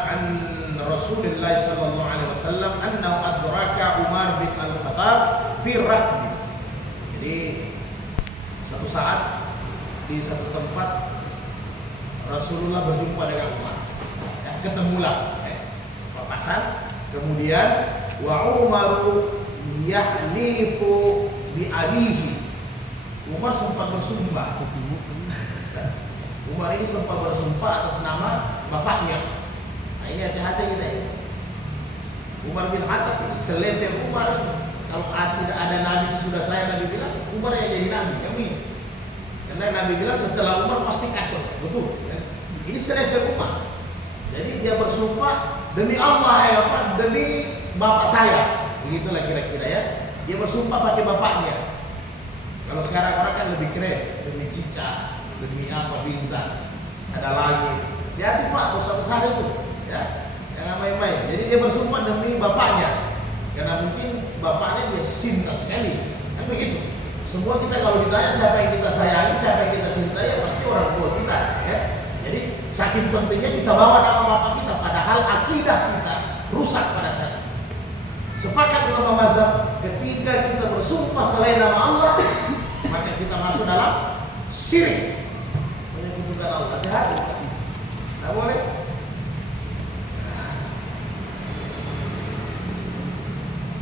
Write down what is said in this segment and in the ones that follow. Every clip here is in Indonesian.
An Rasulullah sallallahu alaihi wasallam annahu adraka Umar bin Al-Khattab fi rakbi. Jadi suatu saat di satu tempat Rasulullah berjumpa dengan Umar. Ya, ketemulah papasan. Kemudian wa Umaru yahlifu bi abihi. Umar sempat bersumpah. Umar ini sempat bersumpah atas nama bapaknya. Nah, ini hati-hati kita ini. Umar bin Khattab ini selevel Umar. Kalau tidak ada nabi sesudah saya, Nabi bilang Umar yang jadi nabi. Amin. Karena Nabi bilang setelah Umar pasti kacau. Betul. Ya? Ini selevel Umar. Jadi dia bersumpah demi Allah ya Pak, demi bapak saya. Begitulah kira-kira ya. Dia bersumpah pakai bapaknya. Kalau sekarang orang kan lebih keren, demi cicak, demi apa bintang, ada langit. Hati Pak, besar-besar itu, ya, jangan main-main. Jadi dia bersumpah demi bapaknya, karena mungkin bapaknya dia cinta sekali, kan begitu. Semua kita kalau ditanya siapa yang kita sayangi, siapa yang kita cintai, ya pasti orang tua kita, ya. Jadi saking pentingnya kita bawa nama bapak kita, padahal akidah kita rusak pada saat. Sepakat ulama mazhab, ketika kita bersumpah selain nama Allah, maka kita masuk dalam syirik, menyekutukan Allah. Hati-hati, tidak boleh.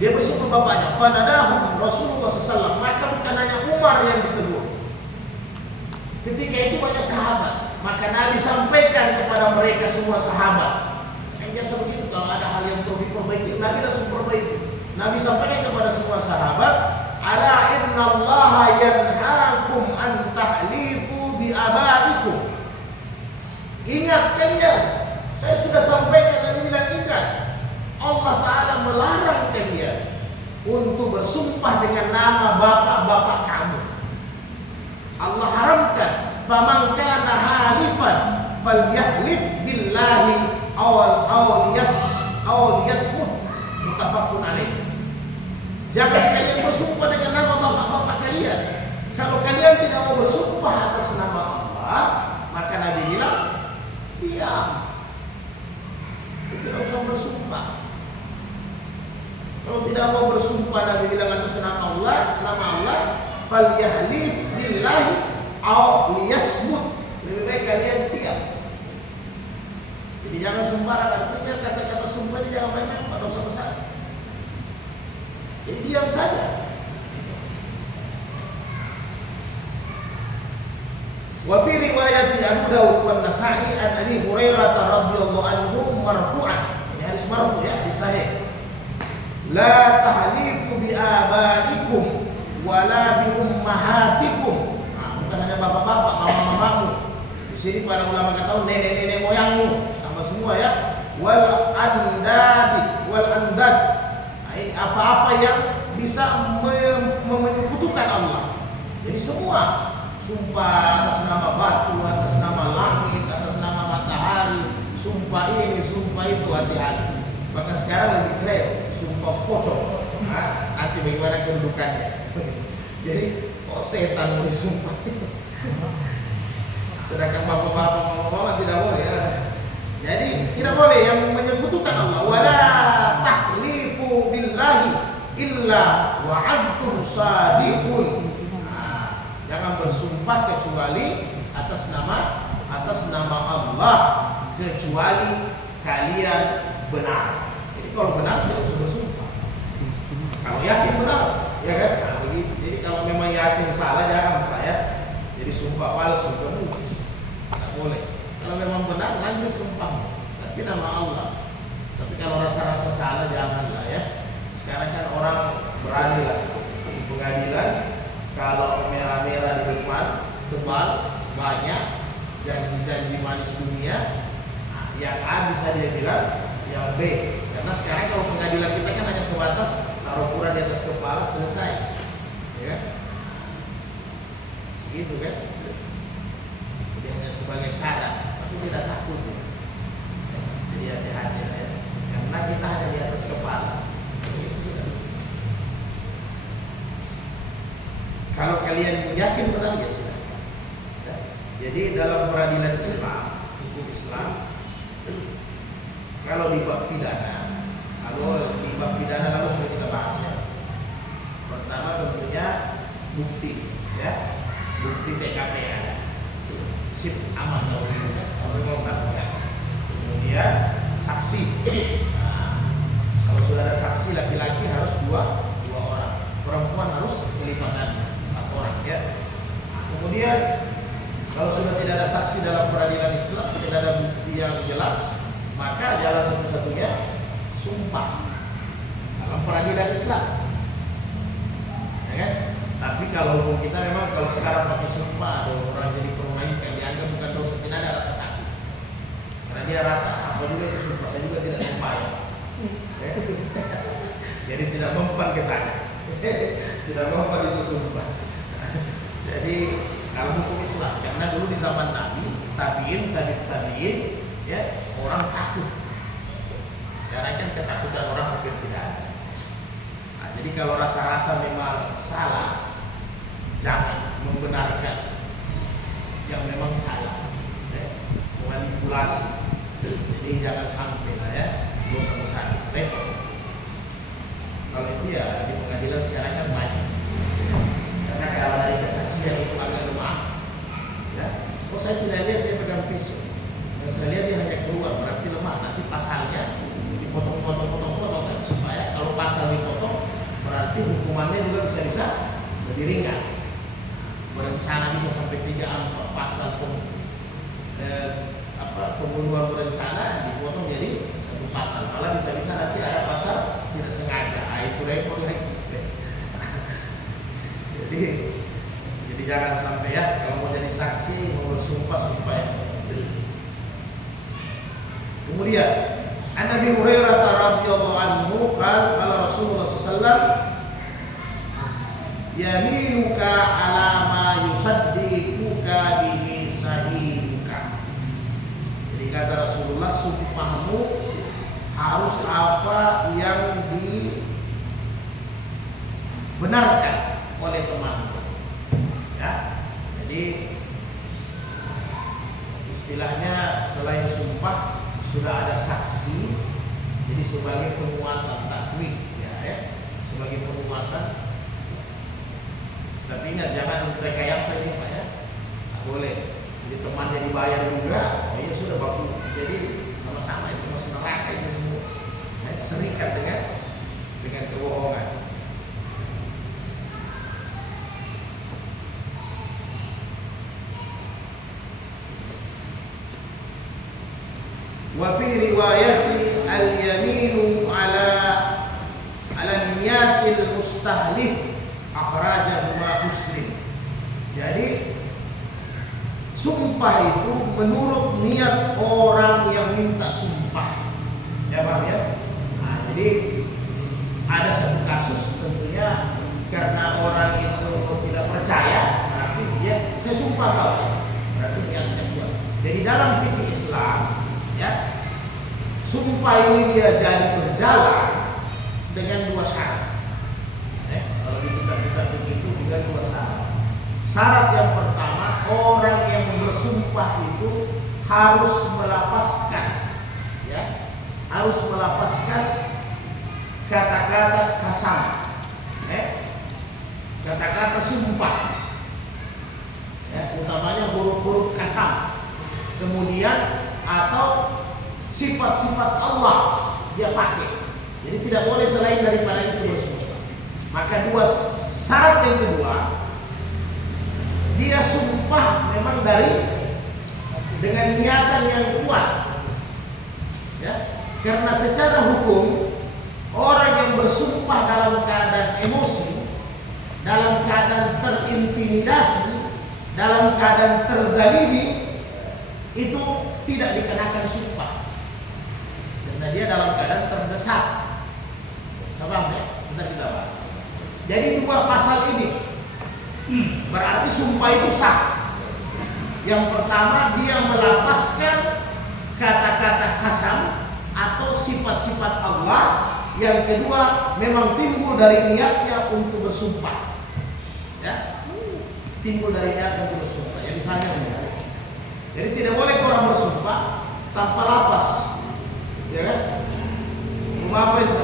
Dia bersumpah bapaknya, fanadahu Rasulullah SAW, maka bukan hanya Umar yang ditegur. Ketika itu banyak sahabat, maka Nabi sampaikan kepada mereka semua sahabat. Biasa begitu, kalau ada hal yang perlu diperbaiki, Nabi langsung perbaiki. Nabi sampaikan kepada semua sahabat, ala innallaha yanhaakum an tahlifu bi abaikum. Ingat kalian, saya sudah sampaikan, Nabi bilang ingat, Allah Ta'ala melarang kalian untuk bersumpah dengan nama bapak-bapak kamu. Allah haramkan, faman kana halifan falyahlif billahi aw liyasmut, muttafaqun alaih. Jangan kalian bersumpah dengan nama bapak-bapak kalian. Kalau kalian tidak mau bersumpah atas nama Allah, maka Nabi bilang diam, tidak usah bersumpah. Kalau tidak mau bersumpah, Nabi bilang atas nama Allah, falyahlif billahi aw liyasmut. Lebih baik kalian diam. Jadi jangan sembarang, artinya kata-kata sumpah ini jangan main-main, pada dosa besar. Jadi diam saja. Wa fi riwayat Abu Dawud wa Nasa'i an Abi Hurairah radhiyallahu anhu marfu'an. Ini hadis marfu' ya, hadis sahih. La tahlifu bi abaikum wa la bi ummahatikum. Nah, bukan hanya bapak-bapak, mama-mamamu. Di sini para ulama kata nenek-nenek moyangmu, sama semua ya. Wal andad. Nah, ini apa-apa yang bisa menyekutukan Allah. Jadi semua sumpah atas nama batu, atas nama langit, atas nama matahari, sumpah ini, sumpah itu, hati-hati. Bahkan sekarang lebih keren, sumpah pocong. Nah, nanti bagaimana kedudukannya. Jadi kok setan boleh sumpah? Sedangkan bapak-bapak, mama-mama tidak boleh ya. Jadi tidak boleh yang menyekutukan Allah. Wala tahlifu billahi illa wa antum sadiqun. Jangan bersumpah kecuali atas nama Allah, kecuali kalian benar. Jadi kalau benar tidak usah bersumpah. Kalau yakin benar, ya kan? Nah, begitu. Jadi kalau memang yakin salah jangan Pak ya. Jadi sumpah palsu kamu tidak boleh. Kalau memang benar lanjut sumpah, tapi nama Allah. Tapi kalau rasa-rasa salah janganlah ya. Sekarang kan orang berani lah di pengadilan. Kalau merah-merah di depan, tebal, banyak, janji-janji manis dunia, yang A bisa dia bilang, yang B. Karena sekarang kalau pengadilan kita kan hanya sebatas taruh ukuran di atas kepala, selesai, ya kan? Gitu kan? Jadi hanya sebagai syarat, tapi tidak takut. Ya. Jadi hati-hati ya, karena kita hanya di atas kepala. Kalau kalian yakin benar ya silakan. Jadi dalam peradilan Islam, hukum Islam, Kalau di bab pidana, kalau sudah kita bahas ya. Pertama tentunya bukti, ya, bukti TKP ada, sip aman kalau mau satu ya. Kemudian saksi. Nah, kalau sudah ada saksi laki-laki harus dua orang, perempuan harus kelipatan 4 orang ya. Kemudian kalau sudah tidak ada saksi dalam peradilan Islam, tidak ada bukti yang jelas, maka jalan satu-satunya sumpah dalam peradilan Islam, ya kan? Tapi kalau hukum kita memang kalau sekarang pakai sumpah atau orang jadi pemain yang dianggap bukan dosa, tidak ada rasa takut, karena dia rasa apa juga itu sumpah, saya juga tidak sumpah ya. Jadi tidak mempan ketanya, tidak mempan itu sumpah. Jadi kalau hukum Islam, karena dulu di zaman Nabi, tabiin, ya orang takut. Sekarang kan ketakutan orang hampir tidak ada. Nah, jadi kalau rasa-rasa memang salah, jangan membenarkan yang memang salah, ya. Manipulasi. Jadi jangan sampai lah ya dosa besar. Repot. Kalau itu ya di pengadilan sekarang kan banyak. Karena kalau dari kesaksian itu agak lemah, ya. Oh saya tidak lihat dia pegang pisau. Yang saya lihat dia hanya keluar, berarti lemah. Nanti pasalnya dipotong-potong kan, supaya kalau pasal dipotong berarti hukumannya juga bisa lebih ringan. Berencana bisa sampai 3-4 pasal pembunuhan berencana dipotong jadi 1 pasal. Malah bisa-bisa nanti ada pasal tidak sengaja. Itu repot lagi. Jadi jangan sampai ya kalau mau jadi saksi mau bersumpah sumpah ya. Kemudian Nabi Hurairah radhiyallahu anhu qala Rasulullah sallallahu yaminuka ala ma yusaddiquka bihi sahibuka. Jadi kata Rasulullah, sumpahmu harus apa yang dibenarkan oleh temanmu. Ya. Jadi istilahnya selain sumpah sudah ada saksi, jadi sebagai penguatan takwid ya, sebagai penguatan. Tapi ingat jangan rekayasa sih Pak ya, nggak boleh. Jadi temannya dibayar juga, ya sudah baku. Jadi sama-sama itu masuk neraka itu semua. Ya, serikat dengan kebohongan. Wa fi riwayati al-yaminu ala niyatil mustahlif akhrajahu Muslim. Jadi sumpah itu menurut niat orang yang minta sumpah. Ya Pak ya. Nah, jadi ada satu kasus tentunya karena orang itu tidak percaya, berarti dia saya sumpah kau. Berarti niatnya kuat. Jadi dalam fikih Islam ya, sumpah ini dia jadi berjalan dengan 2 syarat. Kalau di kitab-kitab itu juga 2 syarat. Syarat yang pertama, orang yang bersumpah itu harus melapaskan, ya, harus melapaskan kata-kata kasam, kata-kata sumpah, ya, utamanya huruf-huruf kasam. Kemudian atau sifat-sifat Allah dia pakai. Jadi tidak boleh selain daripada itu bersumpah. Maka 2 syarat yang kedua, dia sumpah memang dengan niatan yang kuat. Ya, karena secara hukum orang yang bersumpah dalam keadaan emosi, dalam keadaan terintimidasi, dalam keadaan terzalimi, itu tidak dikenakan sumpah karena dia dalam keadaan terdesak. Paham ya? Kita bahas. Jadi 2 pasal ini berarti sumpah itu sah. Yang pertama, dia melapaskan kata-kata kasam atau sifat-sifat Allah. Yang kedua, memang timbul dari niatnya untuk bersumpah. Ya, timbul dari niatnya untuk bersumpah. Ya misalnya, jadi tidak boleh orang bersumpah tanpa lapas, ya kan? apa itu?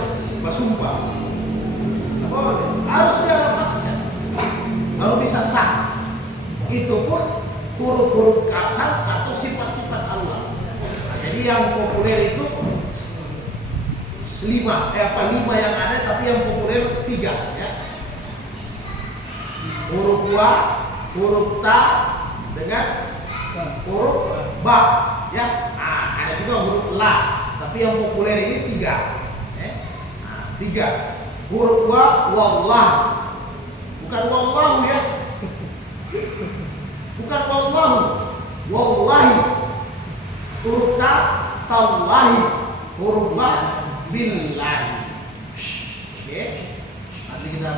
Bersumpah. Tidak boleh. Harus dia lepaskan. Baru bisa sah. Itu pun huruf-huruf kasar atau sifat-sifat Allah. Nah, jadi yang populer itu lima yang ada, tapi yang populer 3 ya. Huruf wa, huruf ta dengan huruf ba ya. Nah, ada juga huruf la, tapi yang populer ini 3 ya. Nah, 3 huruf wa, wallah, bukan wallahu ya. Bukan wallahu, wallahi. Huruf ta, tallahi. Huruf ba, billahi. Oke. Nanti kita.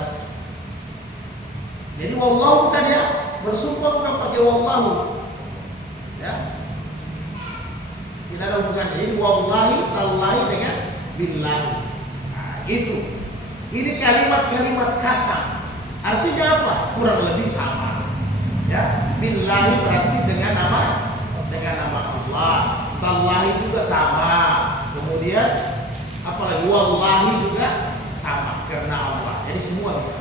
Jadi wallahu bukan ya, bersumpah bukan pakai wallahu. Ya. Tidak ada hubungannya. Jadi wallahi, tallahi dengan billahi. Nah, itu. Ini kalimat-kalimat kasar. Artinya apa? Kurang lebih sama. Ya, billahi berarti dengan nama Allah. Tallahi juga sama. Kemudian apalagi wallahi juga sama karena Allah. Jadi semua bisa.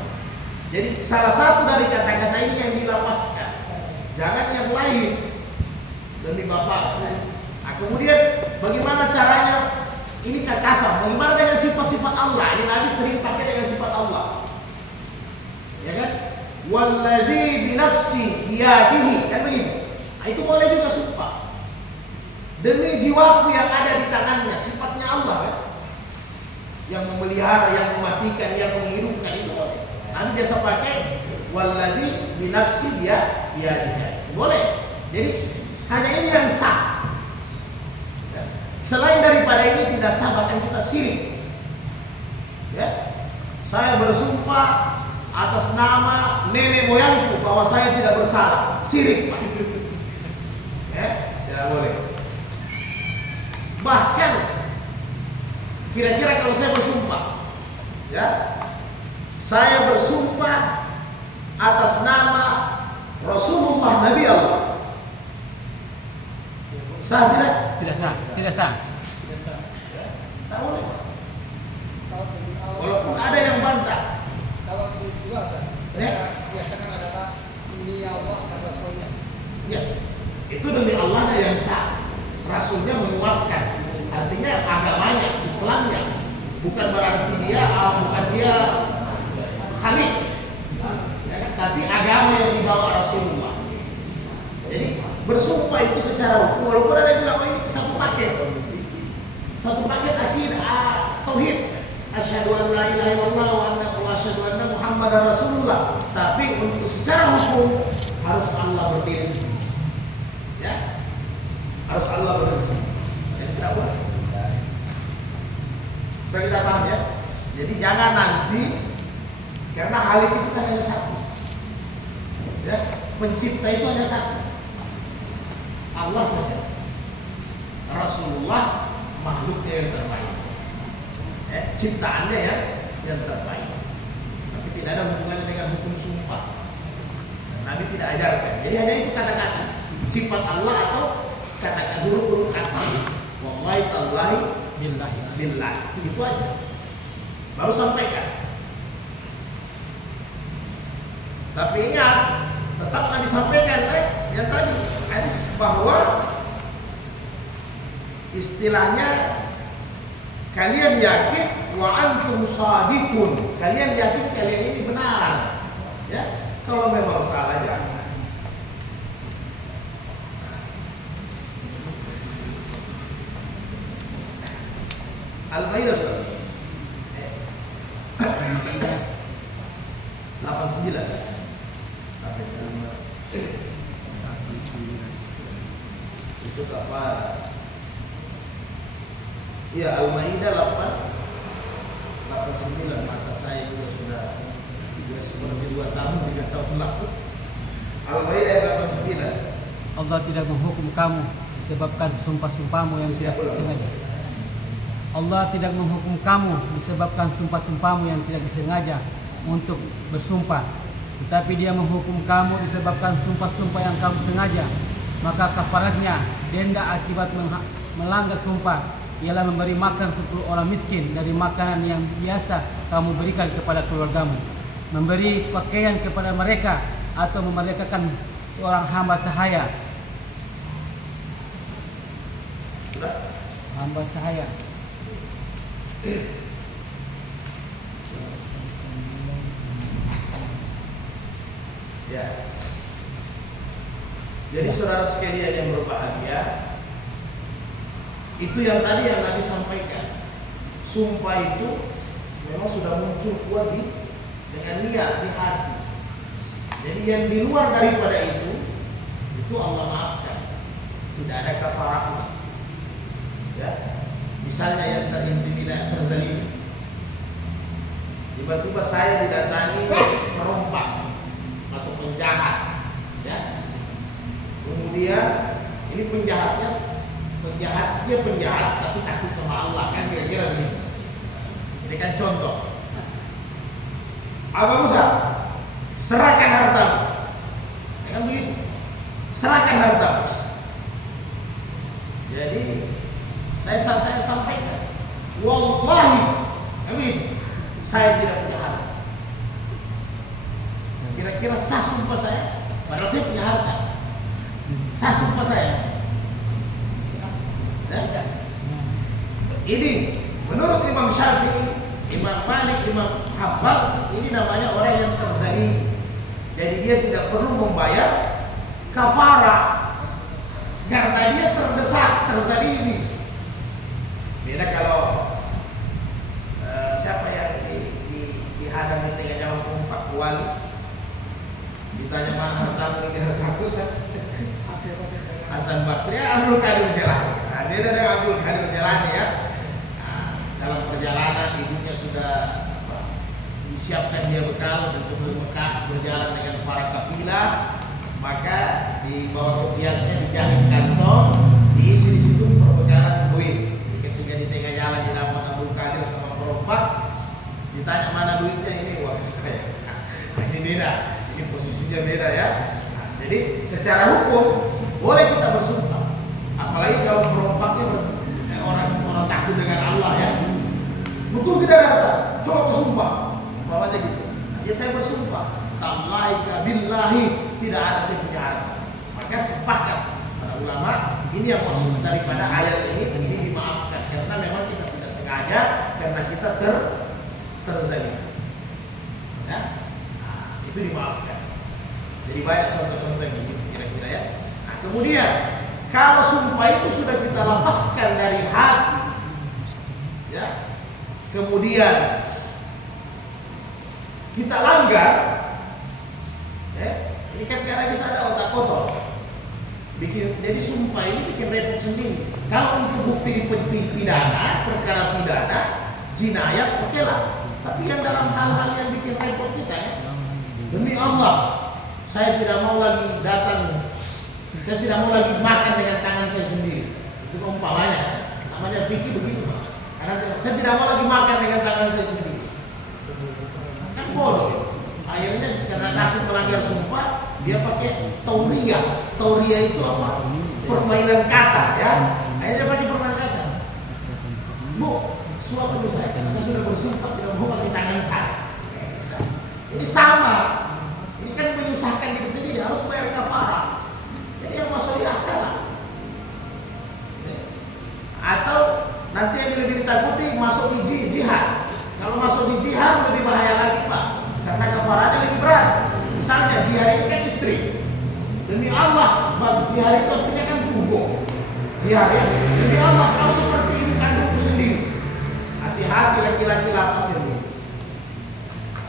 Jadi salah satu dari kata-kata ini yang dilepaskan. Jangan yang lain. Demi Bapak. Nah, kemudian bagaimana caranya? Ini kasar. Bagaimana dengan sifat-sifat Allah? Ini Nabi sering pakai dengan sifat Allah. Ya kan? Walladzi binafsi biyadihi, kan begitu. Nah, itu boleh juga sumpah. Demi jiwaku yang ada di tangannya, sifatnya Allah kan. Yang memelihara, yang mematikan, yang menghidupkan, itu boleh. Nabi biasa pakai walladzi binafsi biyadihi. Boleh. Jadi hanya ini yang sah. Selain daripada ini tidak sah, bahkan kita syirik. Ya. Saya bersumpah atas nama nenek moyangku bahwa saya tidak bersalah. Syirik, Pak. Ya, tidak boleh. Bahkan kira-kira kalau saya bersumpah, ya, saya bersumpah atas nama Rasulullah Nabi Allah. Sah tidak? Tidak sah, tidak sah. Tidak sah. Ya, tak boleh. Walaupun ada yang bantah. Kalau itu juga, biasakan adalah demi Allah dan Rasulnya. Ya, itu demi Allahnya yang sah. Rasulnya menguatkan. Artinya agamanya, Islamnya. Bukan berarti bukan dia Khalid. Ya, kan? Tapi agama yang dibawa Rasulullah. Jadi bersumpah itu secara hukum, walaupun ada yang bilang ini satu paket akidah tauhid, asyhadu an la ilaha illallah wa asyhadu anna Muhammadar Rasulullah. Tapi untuk secara hukum harus Allah berdiri sendiri. Ya, harus Allah berdiri sendiri. Jadi tidak boleh. Saya tidak paham ya. Jadi jangan nanti karena Khalik itu kan hanya satu. Ya, pencipta itu hanya satu. Allah saja. Rasulullah makhluknya yang terbaik. Ciptaannya yang terbaik. Tapi tidak ada hubungannya dengan hukum sumpah. Nabi tidak ajarkan. Jadi hanya itu kata-kata sifat Allah atau kata-kata huruf kasar. Wallahi tallahi billahi. Itu aja. Baru sampaikan. Tapi ingat, tetap Nabi sampaikan yang tadi hadis bahwa istilahnya kalian yakin wa antum shadiqun. Kalian yakin kalian ini benar. Ya, kalau memang salah jangan. Al-Maidah 89. Itu kafarah. Iya, Al-Maidah 89. Mata saya juga sudah seperti 2 tahun 3 tahun lalu. Al-Maidah 89. Allah tidak menghukum kamu disebabkan sumpah-sumpahmu yang tidak disengaja. Allah tidak menghukum kamu disebabkan sumpah-sumpahmu yang tidak disengaja untuk bersumpah. Tetapi dia menghukum kamu disebabkan sumpah-sumpah yang kamu sengaja. Maka kafaratnya denda akibat melanggar sumpah ialah memberi makan 10 orang miskin dari makanan yang biasa kamu berikan kepada keluargamu, memberi pakaian kepada mereka, atau memerdekakan seorang hamba sahaya. Hamba sahaya. Ya. Jadi saudara sekalian yang berbahagia, itu yang tadi yang Nabi sampaikan. Sumpah itu memang sudah muncul kuat dengan niat di hati. Jadi yang di luar daripada itu Allah maafkan. Tidak ada kafarahnya. Ya. Misalnya yang terintimidasi, terzalimi. Tiba-tiba saya didatangi perompak atau penjahat. Ya. Kemudian ini penjahatnya penjahat tapi takut sama Allah, kan kira-kira begitu. Ini kan contoh. Abu Musa, serahkan hartamu. Ya kan begitu? Serahkan hartamu. Jadi saya sampaikan, wallahi, amin, saya tidak punya harta. Kira-kira sah sumpah saya? Padahal saya punya harta. Sah sumpah saya. Ini menurut Imam Syafi'i, Imam Malik, Imam Hambal, ini namanya orang yang terzalimi. Jadi dia tidak perlu membayar kafarah karena dia terdesak, terzalimi. Beda kalau siapa yang dihadang di tengah jalan perempat wali, ditanya mana hartamu, ini hartaku, Hasan Basri, Abdul Qadir Jailani. Nah, dia ada Abdul Qadir Jailani ya. Nah, dalam perjalanan ibunya sudah disiapkan dia bekal untuk ke Mekah, berjalan dengan para kafilah, maka dibawa ke pihaknya, dijahit kantong, diisi di situ perbekalan duit. Ketika di tengah jalan didapat Abdul Qadir sama perompak, ditanya mana duitnya, ini uang saya. Nah, ini beda, ini posisinya beda ya. Nah, jadi secara hukum boleh kita bersumpah, apalagi kalau perompaknya orang takut dengan Allah ya. Betul tidak ada harta, coba bersumpah, umpamanya gitu. Nah, ya saya bersumpah, tallahi billahi, tidak ada saya punya harta. Maka sepakat para ulama, ini yang maksud daripada ayat ini dimaafkan karena memang kita tidak sengaja, karena kita terzalim. Ya, nah, itu dimaafkan. Jadi banyak contoh-contoh yang begitu kira-kira ya. Kemudian kalau sumpah itu sudah kita lepaskan dari hati, ya, kemudian kita langgar, ya, ini kan karena kita ada otak kotor. Jadi sumpah ini bikin repot sendiri. Kalau untuk bukti pidana, perkara pidana, jinayat, oke lah. Tapi yang dalam hal-hal yang bikin repot kita, ya, demi Allah, saya tidak mau lagi datang. Saya tidak mau lagi makan dengan tangan saya sendiri. Itu umpamanya, namanya fikih begitu, Pak. Karena saya tidak mau lagi makan dengan tangan saya sendiri. Kan bodoh ya. Akhirnya karena takut melanggar sumpah, dia pakai tauriyah. Tauriyah itu apa? Permainan kata ya. Akhirnya pakai permainan kata. Bu, suap dulu saya sudah bersumpah tidak mau pakai tangan saya. Ini sama. Ini kan menyusahkan diri sendiri, harus bayar kafarah. Jadi yang masuk di akal lah. Atau nanti yang lebih ditakuti masuk di jihad. Kalau masuk di jihad lebih bahaya lagi Pak, karena kafarahnya lebih berat. Misalnya jihad ini kan istri. Demi Allah, jihad itu artinya kan tubuh. Jihad ya. Demi Allah, kau seperti ibu kandungku sendiri. Hati-hati laki-laki lapas ini.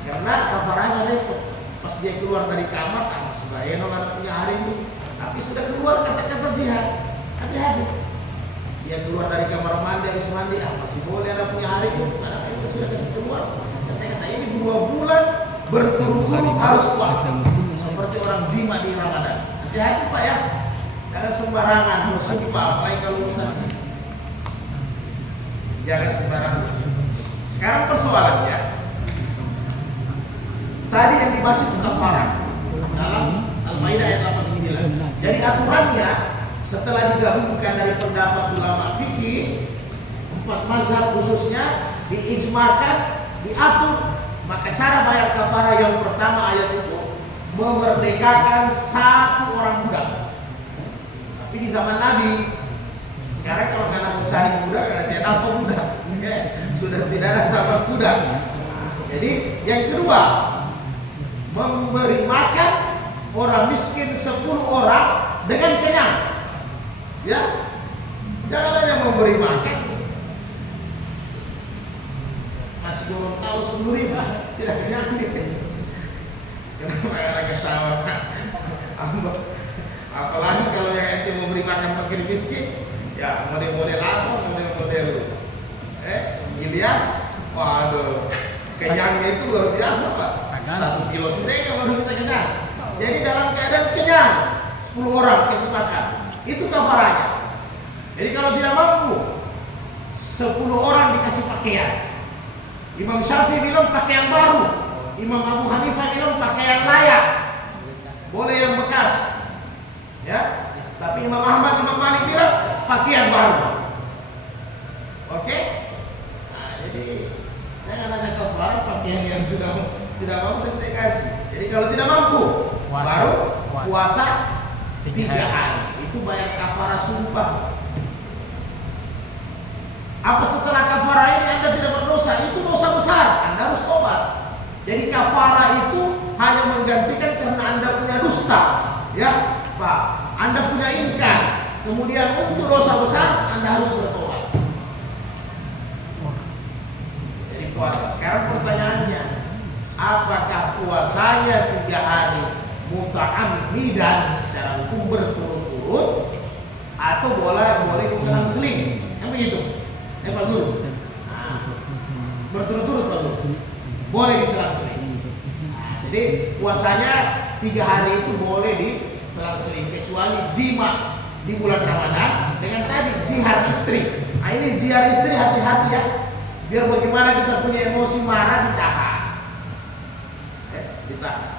Karena kafarahnya repot. Pas dia keluar dari kamar, sebaiknya nggak punya hari ini. Tapi sudah keluar kata-kata jihad, hati-hati. Dia keluar dari kamar mandi, habis mandi, masih boleh ada punya hari itu. Karena kita sudah kasih keluar. Kata-kata ini 2 bulan berturut-turut harus puasa. Seperti orang jima di Ramadan. Hati-hati Pak ya. Jangan sembarangan bersumpah, apalagi kalau urusan. Jangan sembarangan. Sekarang persoalannya, tadi yang dibahas itu kafarah dalam Al-Maidah ayat 89. Jadi aturannya setelah digabungkan dari pendapat ulama fikih, empat mazhab khususnya diijmakan, diatur. Maka cara bayar kafarah yang pertama ayat itu memerdekakan satu orang budak. Tapi di zaman Nabi, sekarang kalau nggak mau cari budak, tidak ada budak, sudah tidak ada sahabat budak. Jadi yang kedua, memberi makan orang miskin 10 orang dengan kenyang. Ya, jangan hanya memberi makan. Nasi goreng tahu 10.000 tidak kenyang dia. Kenapa orang ketawa? Apalagi kalau yang ente memberi makan fakir miskin, ya model-model apa, model-model Ilyas, waduh, kenyangnya itu luar biasa Pak. 1,5 kilo baru kita kenyang. Jadi dalam keadaan kenyang, 10 orang kasih makan, itu kafaranya. Jadi kalau tidak mampu, 10 orang dikasih pakaian. Imam Syafi'i bilang pakaian baru, Imam Abu Hanifah bilang pakaian layak, boleh yang bekas, ya. Tapi Imam Ahmad, Imam Malik bilang pakaian baru. Oke? Nah, jadi jangan ada kafarah pakaian yang sudah tidak mampu saya kasih. Jadi kalau tidak mampu, baru puasa 3 hari. Itu bayar kafarah sumpah. Apa setelah kafarah ini Anda tidak berdosa? Itu dosa besar. Anda harus tobat. Jadi kafarah itu hanya menggantikan karena Anda punya dusta, ya Pak. Anda punya ingkar. Kemudian untuk dosa besar Anda harus bertobat. Jadi puasa. Sekarang pertanyaannya, apakah puasanya 3 hari muta'ammidan secara hukum berturut-turut atau boleh diselang-seling? Kan begitu? Pak Guru. Nah, berturut-turut Pak Guru. Boleh diselang-seling. Nah, jadi puasanya 3 hari itu boleh diselang-seling kecuali jima di bulan Ramadan dengan tadi jihar istri. Nah, ini zihar istri hati-hati ya. Biar bagaimana kita punya emosi marah ditahan. Ditahan.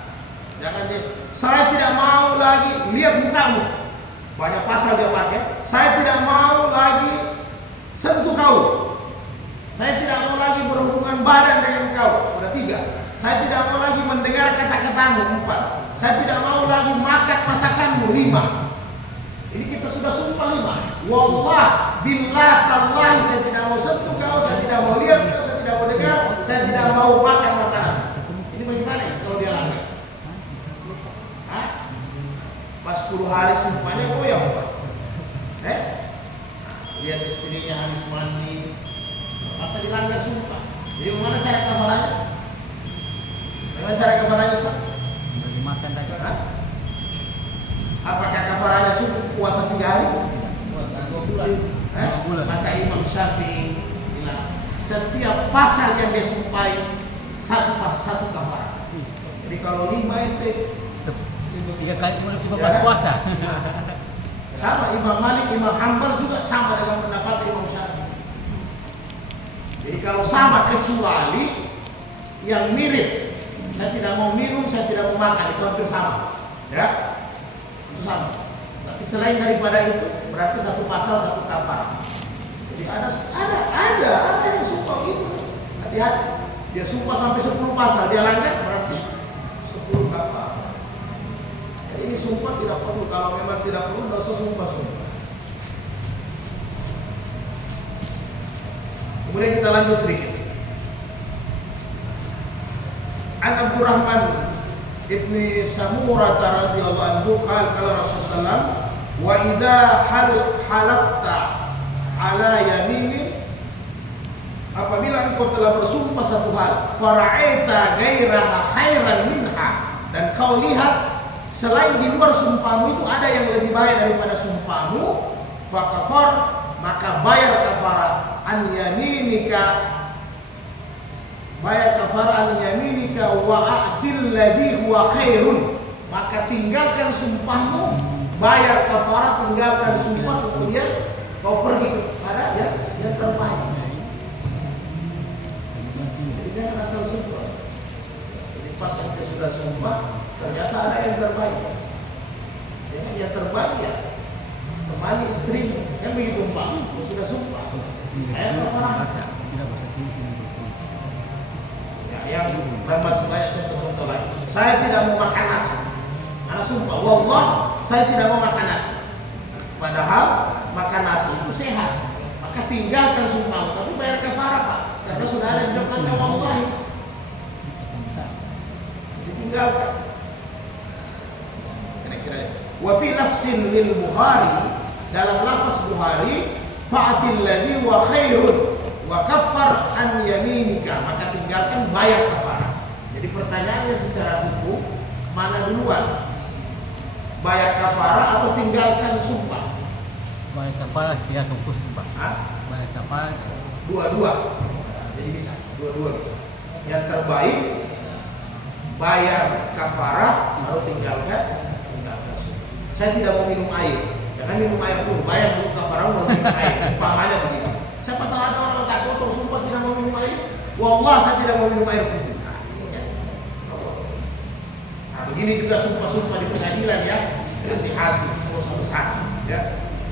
Jangan dia, saya tidak mau lagi lihat mukamu. Banyak pasal dia pakai. Saya tidak mau lagi sentuh kau. Saya tidak mau lagi berhubungan badan dengan kau. Sudah 3. Saya tidak mau lagi mendengar kata-katamu. 4. Saya tidak mau lagi makan masakanmu. 5. Ini kita sudah sumpah 5. Wallah, billah, tallahi, saya tidak mau sentuh kau, saya tidak mau lihat kau, saya tidak mau dengar, saya tidak mau makan makanan. Ini bagaimana kalau dia langgar? Pas 10 hari sumpahnya goyang Pak. Lihat istrinya habis mandi, masa dilanggar sumpah. Jadi bagaimana cara kafaranya? Bagaimana cara kafaranya Ustaz? Makan tadi. Apakah kafaranya cukup puasa 3 hari? Puasa 2 bulan. 2 bulan. Maka Imam Syafi'i bilang setiap pasal yang dia sumpahi satu kafarah. Jadi kalau 5 ente 3 kali 15 puasa. Sama Imam Malik, Imam Hanbal juga sama dengan pendapat Imam Syafi'i. Jadi kalau sama kecuali yang mirip, saya tidak mau minum, saya tidak mau makan, itu hampir sama, ya, itu sama. Tapi selain daripada itu, berarti satu pasal satu kafarah. Jadi ada yang sumpah gitu. Hati-hati, dia sumpah sampai 10 pasal, dia langgar berarti 10 kafarah. Ini sumpah tidak perlu, kalau memang tidak perlu tidak usah sumpah. Kemudian kita lanjut sedikit. An Abdurrahman ibni Samurah radhiyallahu anhu qala Rasulullah wa idza halaqta ala yamini, apabila engkau telah bersumpah satu hal, fara'aita ghairaha khairan minha, dan kau lihat selain di luar sumpahmu itu ada yang lebih baik daripada sumpahmu, fakafar, maka bayar kafarah an yaminika, bayar kafarah an yaminika wa a'dil ladhi huwa khairun, maka tinggalkan sumpahmu, bayar kafarah, tinggalkan sumpah, kemudian kau pergi kepada yang terbaik. Jadi jangan asal sumpah. Jadi pas kita sudah sumpah, ternyata ada yang terbaik. Jadi yang terbaik ya temani istrinya, yang begitu Pak, sudah sumpah. kafarah. Tidak bahasa sini betul. Ya, yang masih banyak contoh-contoh lain. Saya tidak mau makan nasi. Karena sumpah, wallah, saya tidak mau makan nasi. Padahal makan nasi itu sehat. Maka tinggalkan sumpah, tapi bayar kafarah, Pak. Karena sudah ada di depannya wallahi. Ditinggalkan. Kira-kira. Wa fi lafzin lil Bukhari, dalam lafaz Bukhari, fa'atil ladzi wa khairun wa kaffar an yaminika, maka tinggalkan bayar kafarah. Jadi pertanyaannya secara hukum, mana duluan? Bayar kafarah atau tinggalkan sumpah? Bayar kafarah dia tunggu sumpah. Bayar kafarah Dua-dua. Jadi bisa, dua-dua bisa. Yang terbaik bayar kafarah atau tinggalkan sumpah. Saya tidak mau minum air. Jangan minum air dulu, bayar dulu kafarah baru minum air. Umpamanya begitu. Siapa tahu ada orang tak kotor sumpah tidak mau minum air. Wallah saya tidak mau minum air putih. Nah, begini juga sumpah-sumpah di pengadilan ya. Hati-hati kalau sampai sakit ya.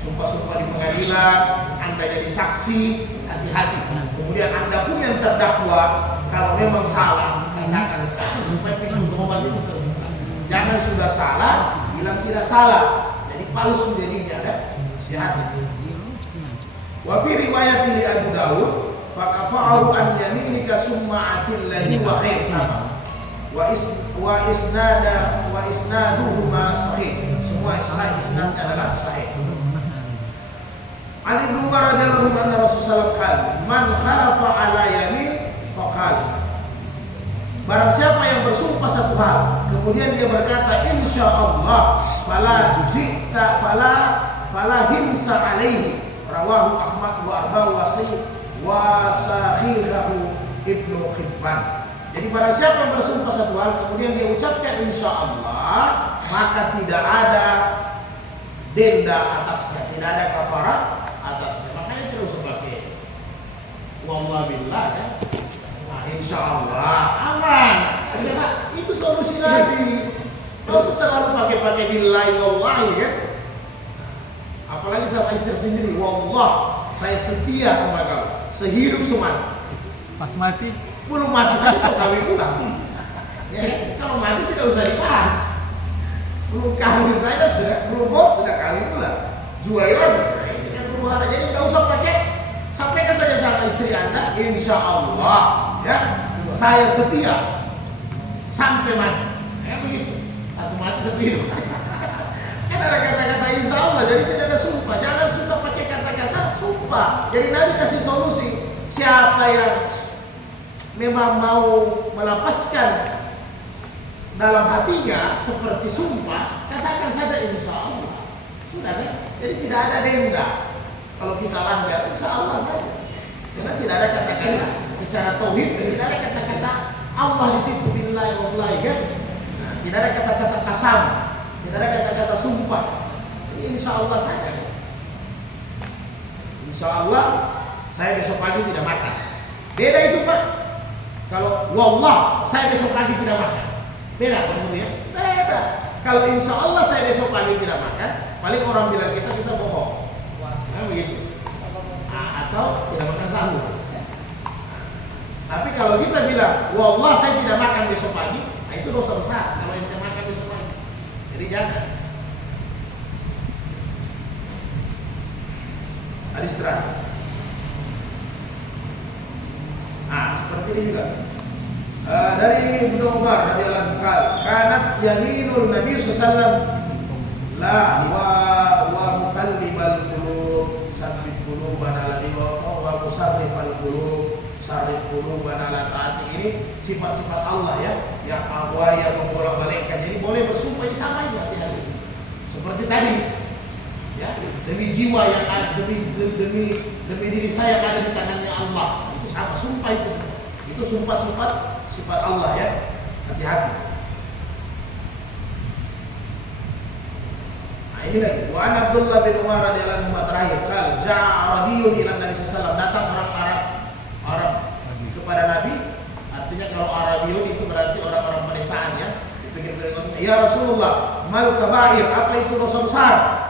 Sumpah-sumpah di pengadilan, Anda jadi saksi, hati-hati. Kemudian Anda pun yang terdakwa, kalau memang salah, katakan salah supaya pintu obat itu terbuka. Jangan sudah salah, bilang tidak salah. Jadi palsu jadinya kan. Hati-hati. Wa fi riwayat li Abu Dawud, fa kafa'u an yaminika summa'atil ladhi wa khair sama. Wa isnaduhuma sahih. Semua isnadnya adalah sahih. Ali bin Umar radhiyallahu anhu Rasulullah SAW, man khalafa ala yamin faqal. Barang siapa yang bersumpah satu hal, kemudian dia berkata insyaallah, fala himsa alaihi. Rawahu Ahmad wa Abu Wasil wa sahihahu Ibnu Hibban. Jadi barang siapa yang bersumpah satu hal, kemudian dia ucapkan insyaallah, maka tidak ada denda atasnya, tidak ada kafarah atasnya. Makanya tidak usah pakai wallah billah kan. Nah, insyaallah aman. Ya, itu solusi tadi. Tidak usah selalu pakai billahi wallahi kan. Apalagi sama istri sendiri, wallah saya setia sama kamu sehidup semati. pas mati Belum mati saja so kawin ulang. Ya, kalau mati tidak usah dibahas. Belum kawin saja belum bot sudah kawin ulang. Jual lagi. Nah, ini kan huru-hara. Jadi tidak usah pakai. Sampaikan saja sama istri Anda, insya Allah ya saya setia sampai mati. Ya begitu. Satu mati satu hidup. Kan ada kata-kata insya Allah, jadi tidak ada sumpah. Jangan suka pakai kata-kata sumpah. Jadi Nabi kasih solusi. Siapa yang memang mau melepaskan dalam hatinya seperti sumpah, katakan saja insya Allah. Sudah kan? Jadi tidak ada denda. Kalau kita langgar, insya Allah saja. Karena tidak ada kata-kata secara tauhid, tidak ada kata-kata Allah di situ billahi wallahi kan? Nah, tidak ada kata-kata kasam, tidak ada kata-kata sumpah. Insya Allah saja. Insya Allah saya besok pagi tidak makan. Beda itu Pak. Kalau wallah saya besok pagi tidak makan. Beda kemudian. Beda. Kalau insya Allah saya besok pagi tidak makan, paling orang bilang kita bohong. Nah, begitu. Atau tidak makan sahur. Tapi kalau kita bilang wallah saya tidak makan besok pagi, nah itu dosa besar kalau kita makan besok pagi. Jadi jangan. Hadis terakhir. Nah, seperti ini juga. Dari Ibnu Umar radhiyallahu anhu, kanat yaminul Nabi sallallahu alaihi wasallam la wa mukallibal qulub sabbit qulubana alladhi wa musarrifal qulub sarrif qulubana ala taati. Ini sifat-sifat Allah ya, yang Allah yang membolak-balikkan. Jadi boleh bersumpah sama ini hati-hati. Seperti tadi. Ya, demi jiwa yang ada, demi diri saya yang ada di tangannya Allah. Itu sama, sumpah itu. Itu sumpah sifat Allah ya. Hati-hati. Nah, ini lagi. Wa an Abdullah bin Umar radhiyallahu anhu terakhir, qala ja'a Arabiyyun ila Nabi sallallahu alaihi wasallam, datang orang Arab kepada Nabi. Artinya kalau Arabiyyun itu berarti orang-orang pedesaan ya. Dipikir-pikir, ya Rasulullah, mal kabair, apa itu dosa besar?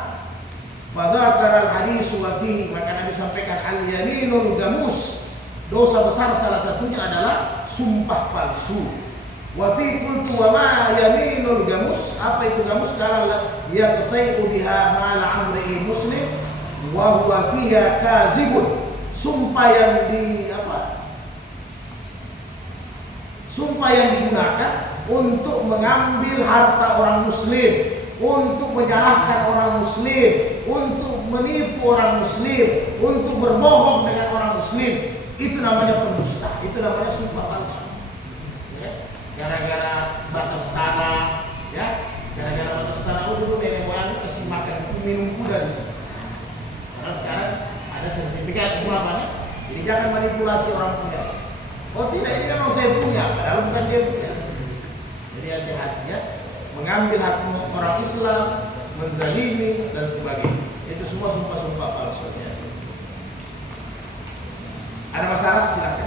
Fadzakara al-hadis wa fihi, maka Nabi disampaikan al-yaminul gamus. Dosa besar salah satunya adalah sumpah palsu. Wa fi qultu wa ma yaminul gamus, apa itu gamus? Qala yaqtai'u biha mal amri muslim wa huwa fiha kazibun. Sumpah yang sumpah yang digunakan untuk mengambil harta orang muslim, untuk menyalahkan orang muslim, untuk menipu orang muslim, untuk berbohong dengan orang muslim. Itu namanya pendusta, itu namanya sumpah palsu. Ya. Gara-gara batas tanah, ya, gara-gara batas tanah, dulu nenek moyang kasih makan minum kuda di sana. Karena sekarang ada sertifikat itu namanya. Jadi jangan manipulasi orang punya. Oh tidak, ini memang saya punya, padahal bukan dia punya. Jadi hati-hati ya, mengambil hak orang Islam, menzalimi dan sebagainya. Itu semua sumpah-sumpah palsu. Ya. Ada masalah? Silakan.